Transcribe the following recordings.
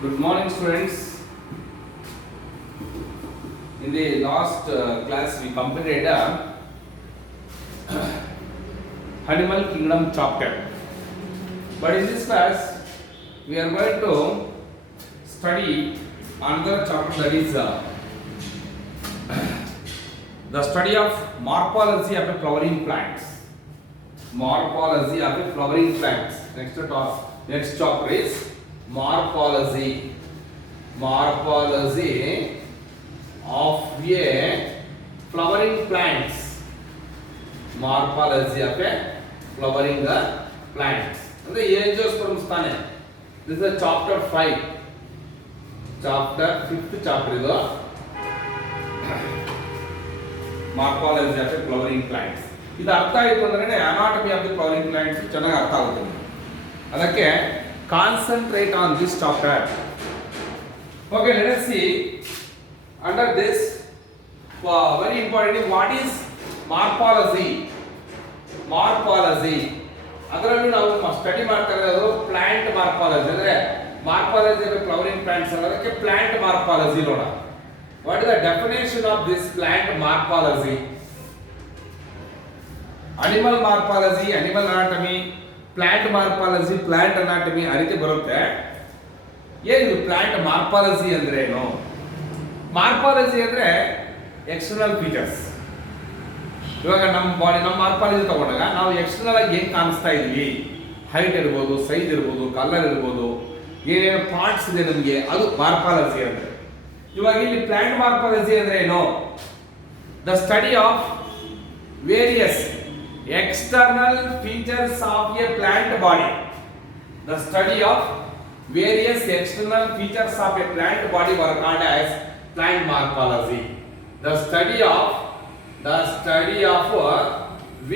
Good morning, students. In the last class, we completed Animal Kingdom chapter. But in this class, we are going to study another chapter, that is the study of morphology of a flowering plants. Morphology of a flowering plants. Next chapter is morphology of a flowering plants. Morphology of a flowering plants. And the angiosperms tane. This is a chapter 5. Fifth chapter is morphology of a flowering plants. ಇದು ಅರ್ಥ ಆಯಿತು ಅಂದ್ರೆ anatomy of the flowering plants ಚೆನ್ನಾಗಿ ಅರ್ಥ ಆಗುತ್ತೆ. ಅದಕ್ಕೆ concentrate on this chapter. Okay, let us see under this very important, what is morphology. ಅದರಲ್ಲಿ ನಾವು ಸ್ಟಡಿ ಮಾಡ್ತಾ ಇರೋದು ಪ್ಲಾಂಟ್ ಮಾರ್ಫಾಲಜಿ. ಅಂದ್ರೆ ಮಾರ್ಫಾಲಜಿ ಆಫ್ ಫ್ಲವರಿಂಗ್ ಪ್ಲಾಂಟ್ಸ್ ಅನ್ನೋದಕ್ಕೆ ಪ್ಲಾಂಟ್ ಮಾರ್ಫಾಲಜಿ ನೋಡೋಣ. What is the definition of this plant morphology? Animal morphology, animal anatomy, plant morphology, plant anatomy ಆ ರೀತಿ ಬರುತ್ತೆ. ಏನಿದು ಪ್ಲಾಂಟ್ ಮಾರ್ಫಾಲಜಿ ಅಂದ್ರೆ ಏನು? ಮಾರ್ಫಾಲಜಿ ಅಂದ್ರೆ ಎಕ್ಸ್ಟರ್ನಲ್ ಫೀಚರ್ಸ್. ಇವಾಗ ನಮ್ಮ ಬಾಡಿ, ನಮ್ಮ ಮಾರ್ಫಾಲಜಿ ತಗೊಂಡಾಗ ನಾವು ಎಕ್ಸ್ಟರ್ನಲ್ ಆಗಿ ಏನ್ ಕಾಣಿಸ್ತಾ ಇದೀವಿ, ಹೈಟ್ ಇರ್ಬೋದು, ಸೈಜ್ ಇರ್ಬೋದು, ಕಲರ್ ಇರ್ಬೋದು, ಏನೇನು ಪಾರ್ಟ್ಸ್ ಇದೆ ನಮಗೆ, ಅದು ಮಾರ್ಫಾಲಜಿ ಅಂದ್ರೆ. ಇವಾಗ ಇಲ್ಲಿ ಪ್ಲಾಂಟ್ ಮಾರ್ಫಾಲಜಿ ಅಂದ್ರೆ ಏನು? The study of various external features of a plant body. The study of various external features of a plant body were called as plant morphology. The study of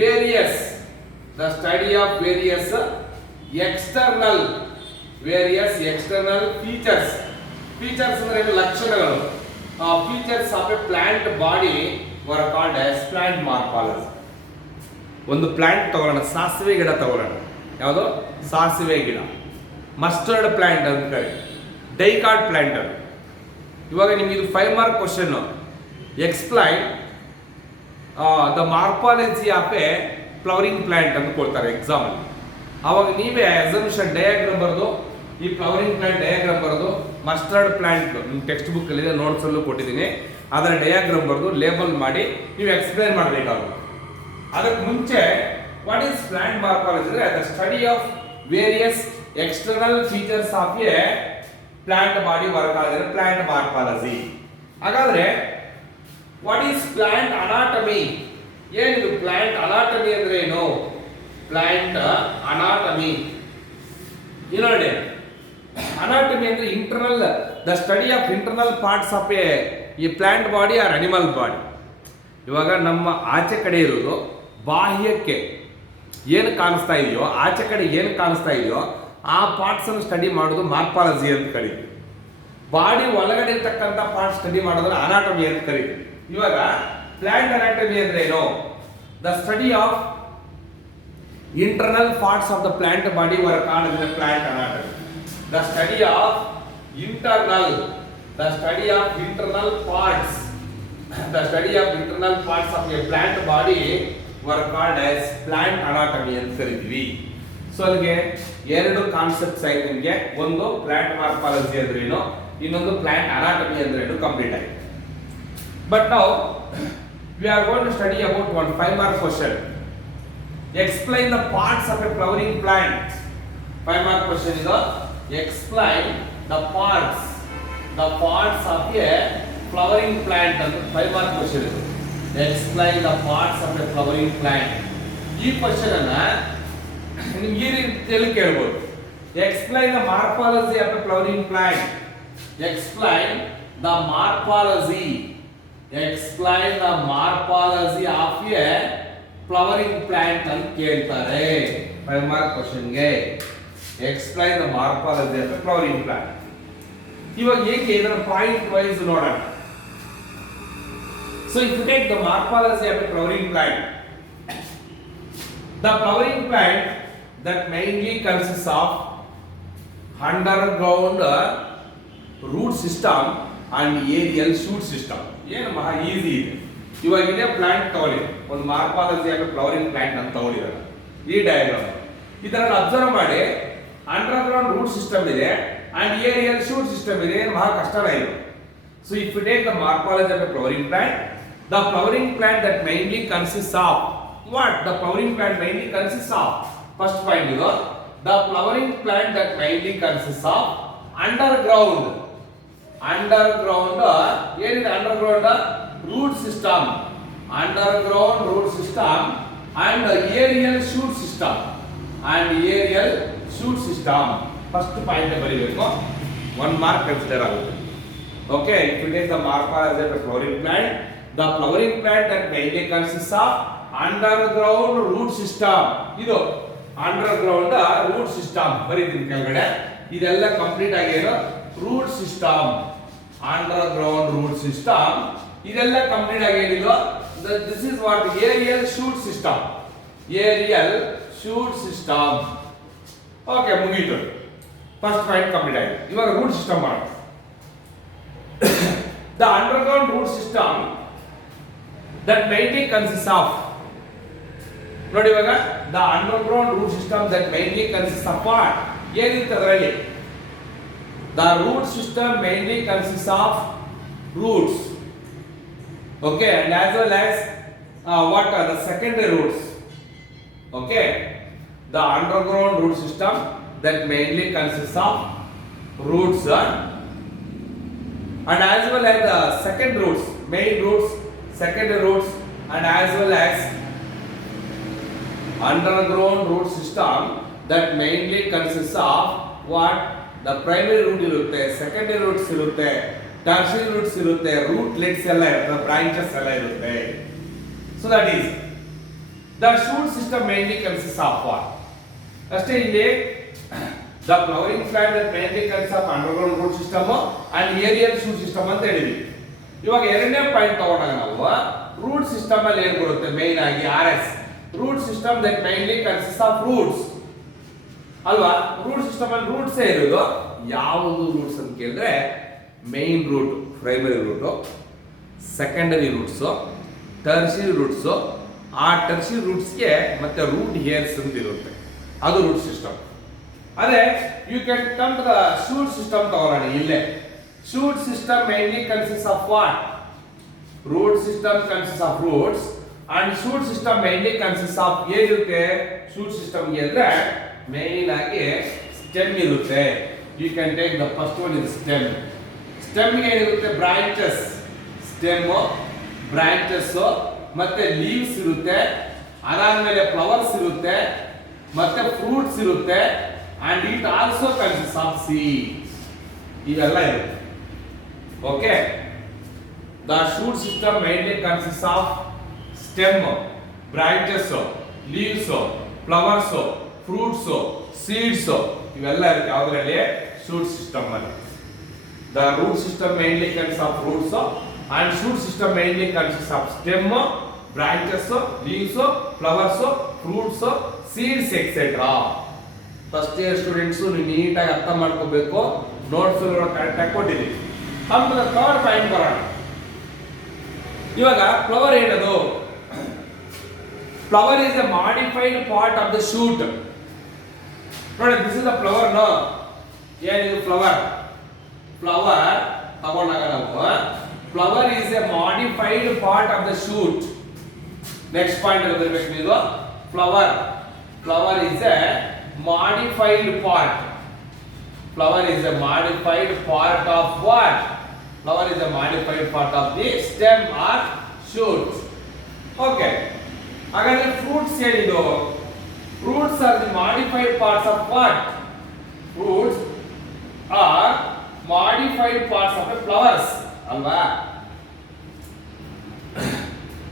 various external features ಅಂದ್ರೆ ಲಕ್ಷಣಗಳು, features of a plant body were called as plant morphology. ಒಂದು plant ತಗೊಳ್ಳೋಣ, ಸಾಸಿವೆ ಗಿಡ ತಗೊಳ್ಳೋಣ. ಯಾವುದು? ಸಾಸಿವೆ ಗಿಡ. ಮಸ್ಟರ್ಡ್ ಪ್ಲಾಂಟ್ ಅಂತ ಕರಿ, ಡೈಕಾಟ್ ಪ್ಲಾಂಟ್ ಅದು. ಇವಾಗ ನಿಮ್ಗೆ ಇದು 5 mark question. Explain the morphology of a flowering plant ಅಂತ ಕೊಡ್ತಾರೆ ಎಕ್ಸಾಮ್ ಅಲ್ಲಿ. ಅವಾಗ ನೀವೇ ಅಸಂಪ್ಷನ್ ಡಯಾಗ್ರಾಮ್ ಬರೆದು, ಈ ಫ್ಲವರಿಂಗ್ ಪ್ಲಾಂಟ್ ಡಯಾಗ್ರಾಮ್ ಬರೆದು, ಮಸ್ಟರ್ಡ್ ಪ್ಲಾಂಟ್ ನಿಮ್ಮ ಟೆಕ್ಸ್ಟ್ ಬುಕ್ ಅಲ್ಲಿ ನೋಟ್ಸ್ ಅಲ್ಲೂ ಕೊಟ್ಟಿದ್ದೀನಿ, ಅದರ ಡಯಾಗ್ರಾಮ್ ಬರೆದು ಲೇಬಲ್ ಮಾಡಿ ನೀವು ಎಕ್ಸ್ಪ್ಲೈನ್ ಮಾಡಬೇಕಾಗುತ್ತೆ. ಅದಕ್ಕೆ ಮುಂಚೆ ವಾಟ್ ಈಸ್ ಪ್ಲಾಂಟ್ ಮಾರ್ಫಾಲಜಿ ಅಂದ್ರೆ the study of various external features of a plant body work ಆದರೆ ಪ್ಲಾಂಟ್ ಮಾರ್ಫಾಲಜಿ. ಹಾಗಾದ್ರೆ ವಾಟ್ ಈಸ್ ಪ್ಲಾಂಟ್ ಅನಾಟಮಿ? ಏನಿದು ಪ್ಲಾಂಟ್ ಅನಾಟಮಿ ಅಂದ್ರೆ ಏನು? ಪ್ಲಾಂಟ್ ಅನಾಟಮಿ ನೋಡಿ, ಅನಾಟಮಿ ಅಂದ್ರೆ internal, the study of internal parts of a plant body or animal body. ಇವಾಗ ನಮ್ಮ ಆಚೆ ಕಡೆ ಇರೋದು ಬಾಹ್ಯಕ್ಕೆ ಏನು ಕಾಣಿಸ್ತಾ ಇದೆಯೋ, ಆಚೆ ಕಡೆ ಏನು ಕಾಣಿಸ್ತಾ ಇದೆಯೋ ಆ ಪಾರ್ಟ್ಸ್ ಅನ್ನು ಸ್ಟಡಿ ಮಾಡೋದು ಮಾರ್ಫಾಲಜಿ ಅಂತ ಕರೀತೀವಿ. ಬಾಡಿ ಒಳಗಡೆ ಇರ್ತಕ್ಕಂಥ ಪಾರ್ಟ್ ಸ್ಟಡಿ ಮಾಡೋದ್ರೆ ಅನಾಟಮಿ ಅಂತ ಕರೀತೀವಿ. ಇವಾಗ ಪ್ಲಾಂಟ್ ಅನಾಟಮಿ ಅಂದ್ರೆ ಏನು? The study of internal parts of the plant body var called as plant anatomy. The study of internal parts of a plant body were called as plant anatomy ಅಂತ ಕರೀತೀವಿ. So ಅಲ್ಲಿಗೆ ಎರಡು concepts ಆಯ್ತು ನಿಮಗೆ. ಒಂದು plant morphology ಅಂದ್ರೆ ಏನು, ಇನ್ನೊಂದು ಪ್ಲಾಂಟ್ ಅನಾಟಮಿ ಅಂದ್ರೆ ಏನು ಕಂಪ್ಲೀಟ್ ಆಯ್ತು. But now we are going to study about one 5 mark question. Explain the parts of a flowering plant. 5 mark question ಇದು. Explain the parts of a flowering plant ಅಂತ 5 mark question ಇದು. Explain the parts of a flowering plant. ಈ question ಅನ್ನ ನಿಮ್ಗೆ ಈ ರೀತಿಯಲ್ಲಿ ಕೇಳಬಹುದು. Explain the morphology of a flowering plant. Explain the morphology of a flowering plant ಅಂತ ಕೇಳ್ತಾರೆ 5 ಮಾರ್ಕ್ ಕ್ವಶನ್ಗೆ. Explain the morphology of a flowering plant. ಇವಾಗ ಹೇಗೆ ಇದರ ಪಾಯಿಂಟ್ ವೈಸ್ ನೋಡೋಣ. So if you take the morphology of a flowering plant, the flowering plant that mainly consists of underground root system and aerial shoot system. ಏನು ಮಹಾ easy ಇದೆ. ಇವಾಗ ಇದೇ plant ತಗೊಳ್ಳಿ, ಒಂದು ಮಾರ್ಪಾಲಜಿ ಆಫ್ ಫ್ಲವರಿಂಗ್ ಪ್ಲಾಂಟ್ ಅಂತ ತಗೊಳ್ಳಿರೋಣ. ಈ ಡಯಾಗ್ರಾಮ್ ಇದರಲ್ಲಿ ಅಬ್ಸರ್ವ್ ಮಾಡಿ, ಅಂಡರ್ ಗ್ರೌಂಡ್ ರೂಟ್ ಸಿಸ್ಟಮ್ ಇದೆ ಅಂಡ್ ಏರಿಯಲ್ ಶೂಟ್ ಸಿಸ್ಟಮ್ ಇದೆ. ಏನು ಮಹಾ ಕಷ್ಟನೇ ಇದೆ. So if you take the morphology of a flowering plant, the flowering plant that mainly consists of what? The flowering plant mainly consists of, first point is the flowering plant that mainly consists of underground ಏನಿದೆ underground root system, underground root system and aerial shoot system first point ಬರೀಬೇಕು. 1 mark consider ಆಗುತ್ತೆ. Okay, if you take the morphology of a flowering plant, the flowering plant that mainly consists of underground root system. ಇದು underground root system ಬರೀತೀನಿ ಕೆಳಗಡೆ. ಇದೆಲ್ಲ complete ಆಗಿ ಏನು root system, underground root system. ಇದೆಲ್ಲ complete ಆಗಿ ಏನಿದು, this is what aerial shoot system. Okay, ಮುಗೀತು. ಫಸ್ಟ್ ಪಾಯಿಂಟ್ ಕಂಪ್ಲೀಟ್ ಆಗಿದೆ. ಇವಾಗ ರೂಟ್ ಸಿಸ್ಟಮ್ ಮಾಡೋಣ. The underground root system that mainly consists of, ನೋಡಿ ಇವಾಗ the underground root system that mainly consists of what? ಏನಿರುತ್ತೆ ಅದರಲ್ಲಿ? The root system mainly consists of roots, okay, and as well as what are the secondary roots, okay. The underground root system that mainly consists of roots and as well as the second roots, main roots, secondary roots, and as well as underground root system that mainly consists of what? The primary root irutte, secondary roots irutte, tertiary roots irutte, rootlets ella irutte, branches ella irutte. So that is the shoot system mainly consists of what? ಅಷ್ಟೇ. ಇಲ್ಲಿ the flowering plant that mainly consists of underground root system and aerial shoot system ಅಂತ ಹೇಳಿದ್ವಿ. ಇವಾಗ ಎರಡನೇ point ತಗೊಂಡಾಗ ನಾವು root system ಅಲ್ಲಿ ಏನು ಬರುತ್ತೆ ಮೇನ್ ಆಗಿ RS, root system that mainly consist of roots ಅಲ್ವಾ. ರೂಟ್ ಸಿಸ್ಟಮ್ ಅಲ್ಲಿ ರೂಟ್ಸ್ ಇರೋದು. ಯಾವುದು ರೂಟ್ಸ್ ಅಂತ ಕೇಳಿದ್ರೆ main root, primary root, secondary roots, tertiary roots. ಆ ಟರ್ಷರಿ ರೂಟ್ಸ್ಗೆ ಮತ್ತೆ ರೂಟ್ ಹೇರ್ಸ್ ಅಂತ ಇರುತ್ತೆ, ಅದು ರೂಟ್ ಸಿಸ್ಟಮ್. ಅದೇ you can come to the shoot system ತಗೊಳ್ಳೋಣ. ಇಲ್ಲೇ shoot system mainly consist of what? Root system consist of roots and shoot system mainly consist of ಏನಿರುತ್ತೆ ಶೂಟ್ ಸಿಸ್ಟಮ್ಗೆ ಅಂದ್ರೆ ಮೇನ್ ಆಗಿ ಸ್ಟೆಮ್ ಇರುತ್ತೆ. You can take the first one is stem. ಸ್ಟೆಮ್ಗೆ ಏನಿರುತ್ತೆ? Branches, stem, branches ಮತ್ತೆ leaves ಇರುತ್ತೆ. ಅದಾದ್ಮೇಲೆ ಫ್ಲವರ್ಸ್ ಇರುತ್ತೆ, ಮತ್ತೆ ಫ್ರೂಟ್ಸ್ ಇರುತ್ತೆ, and it also consists of seeds. ಇವೆಲ್ಲ ಇರುತ್ತೆ. Okay, the shoot system mainly consists of stem, branches, leaves, flowers, fruits, seeds. ಇವೆಲ್ಲ ಇರುತ್ತೆ ಯಾವುದರಲ್ಲಿ? shoot system ಅಲ್ಲಿ. The root system mainly consists of roots and shoot system mainly consists of stem, branches, leaves, flowers, fruits, seeds, etc. First year students ನೀವು ನೀಟಾಗಿ ಅರ್ಥ ಮಾಡ್ಕೋಬೇಕು. Notes ಕರೆಕ್ಟಾಗಿ ಕೊಟ್ಟಿದ್ದೀವಿ. ಆಮೇಲೆ ಥರ್ಡ್ ಪಾಯಿಂಟ್ ಬರೋಣ. ಇವಾಗ ಫ್ಲವರ್ ಏನದು? Flower is a modified part of the shoot. ನೋಡಿ, this is the flower. No, ಏನಿದು ಫ್ಲವರ್? ಫ್ಲವರ್ ತಗೊಂಡಾಗ ನಾವು flower is a modified part of the shoot. Next point ಅಲ್ಲಿ ಬರಬೇಕು ನೀವು. Flower is a modified part. Flower is a modified part of what? Flower is a modified part of the stem or shoot. Okay. Again, fruits ಏನಿದು? Fruits are the modified parts of what? Fruits are modified parts of a flowers. ಅಲ್ವಾ?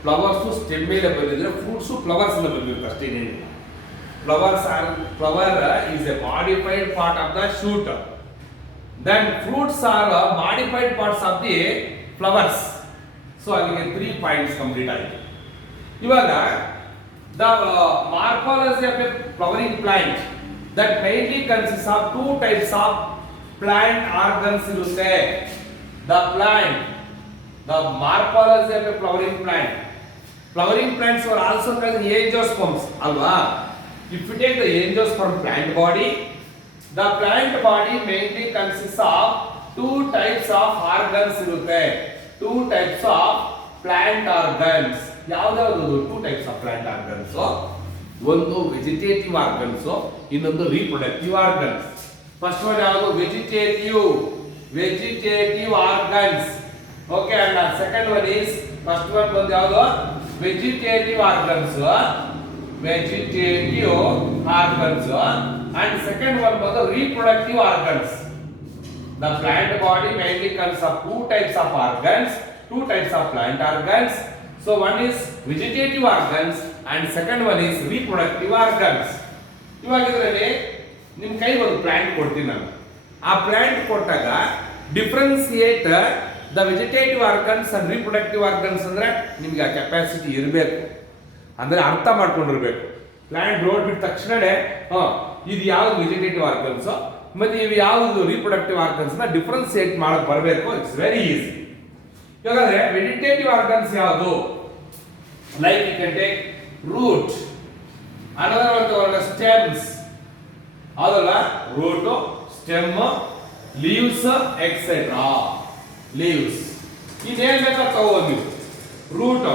Flowers stem ಮೇಲೆ ಬಂದಿದ್ರೆ fruits flowers ಇಂದ ಬಂದಿರುತ್ತೆ ಅಷ್ಟೇ. Flower is a modified part of the shoot. Then fruits are modified parts of the flowers. So again 3 points complete ಆಗಿದೆ. ಇವಾಗ the morphology of a flowering plant that mainly consists of 2 types of plant organs ಇರುತ್ತೆ. The plant, the morphology of a flowering plant. Flowering plants were also called angiosperms, alva. If you take the angiosperm plant body, the plant body mainly consists of two types of organs irutte. Two types of plant organs. ಯಾವ್ದಾವುದು two types of plant organs? ಒಂದು vegetative organs, ಇನ್ನೊಂದು reproductive organs. First one ಯಾವುದು? Vegetative organs. Okay, and second one is, first one ಬಂದು ಯಾವುದು? Vegetative organs, and second one was the reproductive organs. The plant body mainly consists of two types of organs, two types of plant organs. So one is vegetative organs and second one is reproductive organs. ಇವಾಗ ಇದರಲ್ಲಿ ನಿಮ್ಮ ಕೈಗೆ ಒಂದು plant ಕೊಡ್ತೀನಿ ನಾನು. ಆ plant ಕೊಟ್ಟಾಗ differentiate the vegetative organs and reproductive organs ಅಂದ್ರೆ ನಿಮ್ಗೆ ಆ ಕೆಪಾಸಿಟಿ ಇರಬೇಕು, ಅಂದ್ರೆ ಅರ್ಥ ಮಾಡ್ಕೊಂಡಿರ್ಬೇಕು. ಪ್ಲಾಂಟ್ ನೋಡ್ಬಿಟ್ಟ ತಕ್ಷಣನೇ ಇದು ಯಾವ್ದು ವೆಜಿಟೇಟಿವ್ ಆರ್ಗನ್ಸ್ ಮತ್ತೆ ಇವು ಯಾವುದು ರೀಪ್ರೊಡಕ್ಟಿವ್ ಆರ್ಗನ್ಸ್ ನ ಡಿಫ್ರೆನ್ಸಿಯೇಟ್ ಮಾಡಕ್ ಬರಬೇಕು. It's very easy. ಯಾಕಂದ್ರೆ ವೆಜಿಟೇಟಿವ್ ಆರ್ಗನ್ಸ್ ಯಾವುದು? Like you can take root, another one ತಗೊಂಡ್ರೆ ಸ್ಟೆಮ್ಸ್, ಹೌದಲ್ಲ? Root, stem, leaves etcetera. Leaves ಇದೇನ್ ಬೇಕಾದ್ರೆ ತಗೋಬೋದು ನೀವು. ರೂಟ್,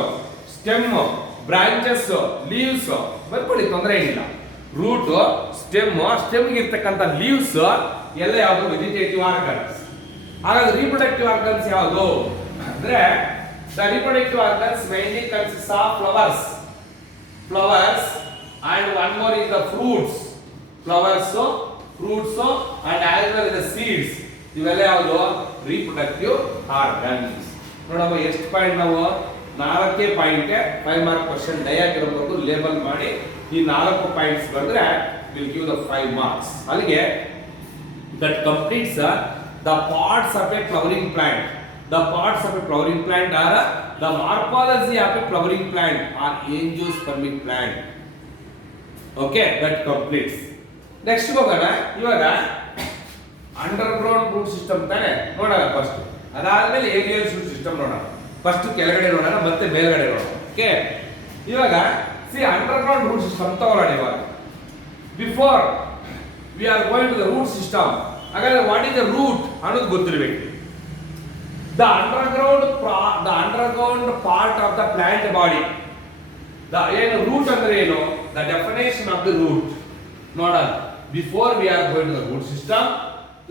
ಸ್ಟೆಮ್, ಬ್ರಾಂಚಸ್, ಲೀವ್ಸ್ ಬರ್ಕೊಳ್ಳಿ, ತೊಂದರೆ ಏನಿಲ್ಲ. ರೂಟ್, ಸ್ಟೆಮ್ಗೆ ಇರ್ತಕ್ಕಂಥ ಲೀವ್ಸ್ ಎಲ್ಲ ಯಾವುದು? Vegetative organs. ಹಾಗಾದ್ರೆ ರೀಪ್ರೊಡಕ್ಟಿವ್ ಆರ್ಗನ್ಸ್ ಯಾವುದು ಅಂದ್ರೆ the reproductive organs mainly consist of flowers and one more is the fruits. Flowers and as well the seeds. ಇವೆಲ್ಲ ಯಾವುದು? Reproductive organs. ನೋಡಮ್ಮ ಎಷ್ಟು ಪಾಯಿಂಟ್ ನಾವು 4 ಪಾಯಿಂಟ್ 5 ಮಾರ್ಕ್ ಕ್ವಶನ್ ಡಯಾಗ್ರಾಮ್ ಬಂದು ಲೇಬಲ್ ಮಾಡಿ ಈ 4 ಪಾಯಿಂಟ್ಸ್ ಬಂದ್ರೆ ವಿಲ್ ಗಿವ್ ದ 5 ಮಾರ್ಕ್ಸ್. ಅಲ್ಲಿಗೆ that completes the parts of a flowering plant. The parts of a flowering plant are the morphology of a flowering plant are angiospermic plant. Okay, that completes. Next ಹೋಗೋಣ. ಇವಾಗ underground root system ತಾನೆ ನೋಡೋಣ first. ಅದಾದ್ಮೇಲೆ aerial root system ನೋಡೋಣ. First ಕೆಳಗಡೆ ನೋಡೋಣ, ಮತ್ತೆ ಮೇಲ್ಗಡೆ ನೋಡೋಣ. ಓಕೆ, ಇವಾಗ ಅಂಡರ್ಗ್ರೌಂಡ್ ರೂಟ್ ಸಿಸ್ಟಮ್ ತಗೊಳ್ಳೋಣ. ಇವಾಗ before we are going to the root system, ಹಾಗಾದ್ರೆ ವಾಟ್ ಇಸ್ ದ ರೂಟ್ ಅನ್ನೋದು ಗೊತ್ತಿರಬೇಕು. The underground part of the plant body. ಏನು ರೂಟ್ ಅಂದ್ರೆ ಏನು? The definition of the root ನೋಡೋಣ. Before we are going to the root system,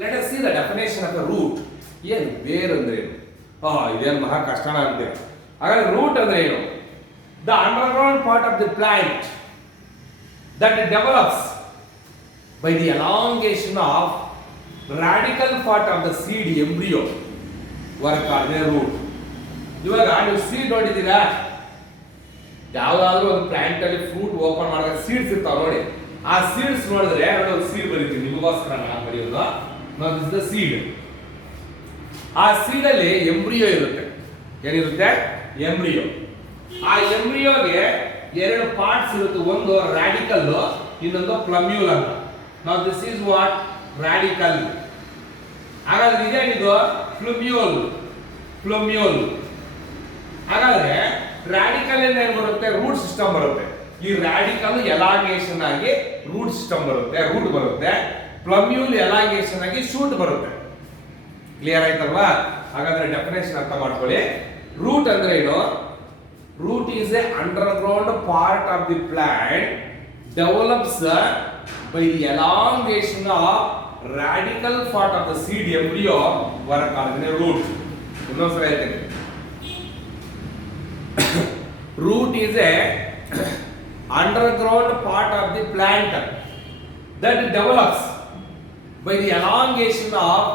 let us see the definition of the root. ಏನು ಬೇರ್ ಅಂದ್ರೆ ಏನು? ಇದೇನು ಮಹಾ ಕಷ್ಟನ ಅಂತೀರ. ಹಾಗಾದ್ರೆ ರೂಟ್ ಅಂದ್ರೆ ಏನು? The underground part of the plant that develops by the elongation of radical part of the seed embryo work ಆದ್ರೆ ರೂಟ್. ಇವಾಗ ನೀವು ಸೀಡ್ ನೋಡಿದ್ದೀರಾ? ಯಾವ್ದಾದ್ರು ಒಂದು ಪ್ಲಾಂಟ್ ಅಲ್ಲಿ ಫ್ರೂಟ್ ಓಪನ್ ಮಾಡಿದಾಗ ಸೀಡ್ಸ್ ಇರ್ತಾವ ನೋಡಿ. ಆ ಸೀಡ್ಸ್ ನೋಡಿದ್ರೆ ಒಂದು ಸೀಡ್ ಬರೀತೀವಿ ನಿಮಗೋಸ್ಕರ ನಾನು ಬರೆಯೋದು. This the seed. ಆ ಸೀಡ್ ಅಲ್ಲಿ ಎಂಬ್ರಿಯೋ ಇರುತ್ತೆ. ಏನಿರುತ್ತೆ? ಎಂಬ್ರಿಯೋ. ಆ ಎಂಬ್ರಿಯೋಗೆ 2 ಪಾರ್ಟ್ಸ್ ಇರುತ್ತೆ. ಒಂದು ರಾಡಿಕಲ್, ಇನ್ನೊಂದು ಪ್ಲಮ್ಯೂಲ್ ಅಂತ. ನಾವು ದಿಸ್ ಈಸ್ ವಾಟ್? ರಾಡಿಕಲ್. ಹಾಗಾದ್ರೆ ಇದೇನಿದು? ಪ್ಲಮ್ಯೂಲ್. ಹಾಗಾದ್ರೆ ರಾಡಿಕಲ್ ಇಂದ ಏನು ಬರುತ್ತೆ? ರೂಟ್ ಸಿಸ್ಟಮ್ ಬರುತ್ತೆ. ಈ ರಾಡಿಕಲ್ ಎಲಾಂಗೇಷನ್ ಆಗಿ ರೂಟ್ ಸಿಸ್ಟಮ್ ಬರುತ್ತೆ, ರೂಟ್ ಬರುತ್ತೆ. ಪ್ಲಮ್ಯೂಲ್ ಎಲಾಂಗೇಷನ್ ಆಗಿ ಶೂಟ್ ಬರುತ್ತೆ. ಕ್ಲಿಯರ್ ಆಯ್ತಲ್ವಾ? ಹಾಗಾದ್ರೆ ಡೆಫಿನೇಷನ್ ಅರ್ಥ ಮಾಡ್ಕೊಳ್ಳಿ. ರೂಟ್ ಅಂದ್ರೆ ಏನು? Root is a underground part of the plant develops by the elongation of radical part of the seed embryo work ಆದ್ರೆ ರೂಟ್. ಇನ್ನೊಂದ್ಸಲ ಹೇಳ್ತೇನೆ. Root is a underground part of the plant that develops by the elongation of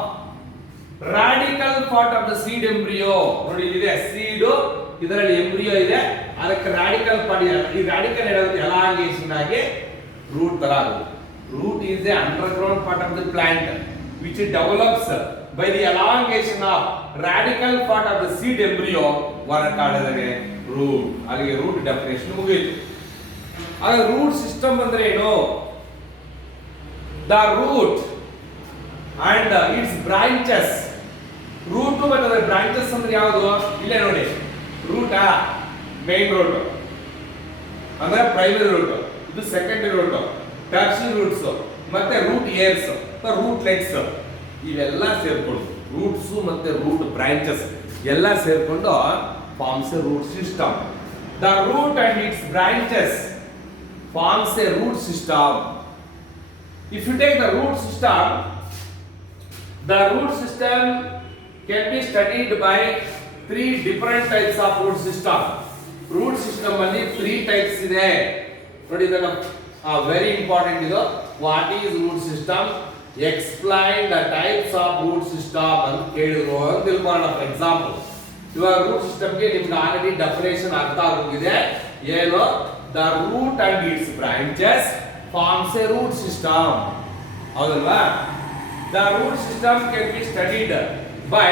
radical part of the seed embryo. ನೋಡಿ, ಇದೆ seed, ಇದರಲ್ಲಿ embryo ಇದೆ, ಅದಕ್ಕೆ radical part ಇದೆ. ಈ ರಾಡಿಕಲ್ ಏನಾಗುತ್ತೆ? ಎಲಾಂಗೇಷನ್ ಆಗಿ ರೂಟ್ ತರ ಆಗುತ್ತೆ. Root is a underground part of the plant which develops by the elongation of radical part of the seed embryo work ಆಡಿದರೆ ರೂಟ್. ಅಲ್ಲಿಗೆ ರೂಟ್ ಡೆಫಿನೇಷನ್ ಮುಗಿಯಿತು. ರೂಟ್ ಸಿಸ್ಟಮ್ ಅಂದ್ರೆ ಏನು? The root and its branches. Root ಮತ್ತೆ branches ಅಂದ್ರೆ ಯಾವುದು? ಇಲ್ಲೇ ನೋಡಿ, ರೂಟಾ ಮೇನ್ ರೂಟ್ ಅಂದ್ರೆ ಪ್ರೈಮರಿ ರೂಟ್, ಇದು ಸೆಕೆಂಡರಿ ರೂಟ್, ಟರ್ಷರಿ ರೂಟ್ಸ್, ಮತ್ತೆ ರೂಟ್ ಏರ್ಸ್, ರೂಟ್ಲೆಟ್ಸ್ ಇವೆಲ್ಲ ಸೇರ್ಕೊಂಡು ರೂಟ್ಸ್ ಮತ್ತೆ ರೂಟ್ ಬ್ರಾಂಚಸ್ ಎಲ್ಲ ಸೇರ್ಕೊಂಡು forms a root system. The root and its branches forms a root system. If you take the root system can be studied by three different types of root system. Root system ಅಲ್ಲಿ 3 types ಇದೆ ನೋಡಿ. ಇದನ್ನ very important ಇದು. What is root system? Explain the types of root system ಅಂತ ಕೇಳಿದ್ರು ಅಂತ ತಿಳ್ಕೊಳ್ಳೋಣ. For example ಇವಾಗ ರೂಟ್ ಸಿಸ್ಟಮ್ಗೆ ನಿಮ್ಗೆ ಆಲ್ರೆಡಿ ಡೆಫಿನೇಷನ್ ಅರ್ಥ ಆಗೋಗಿದೆ. ಏನು? The root and its branches forms a root system. ಹೌದಲ್ವಾ? The root system can be studied by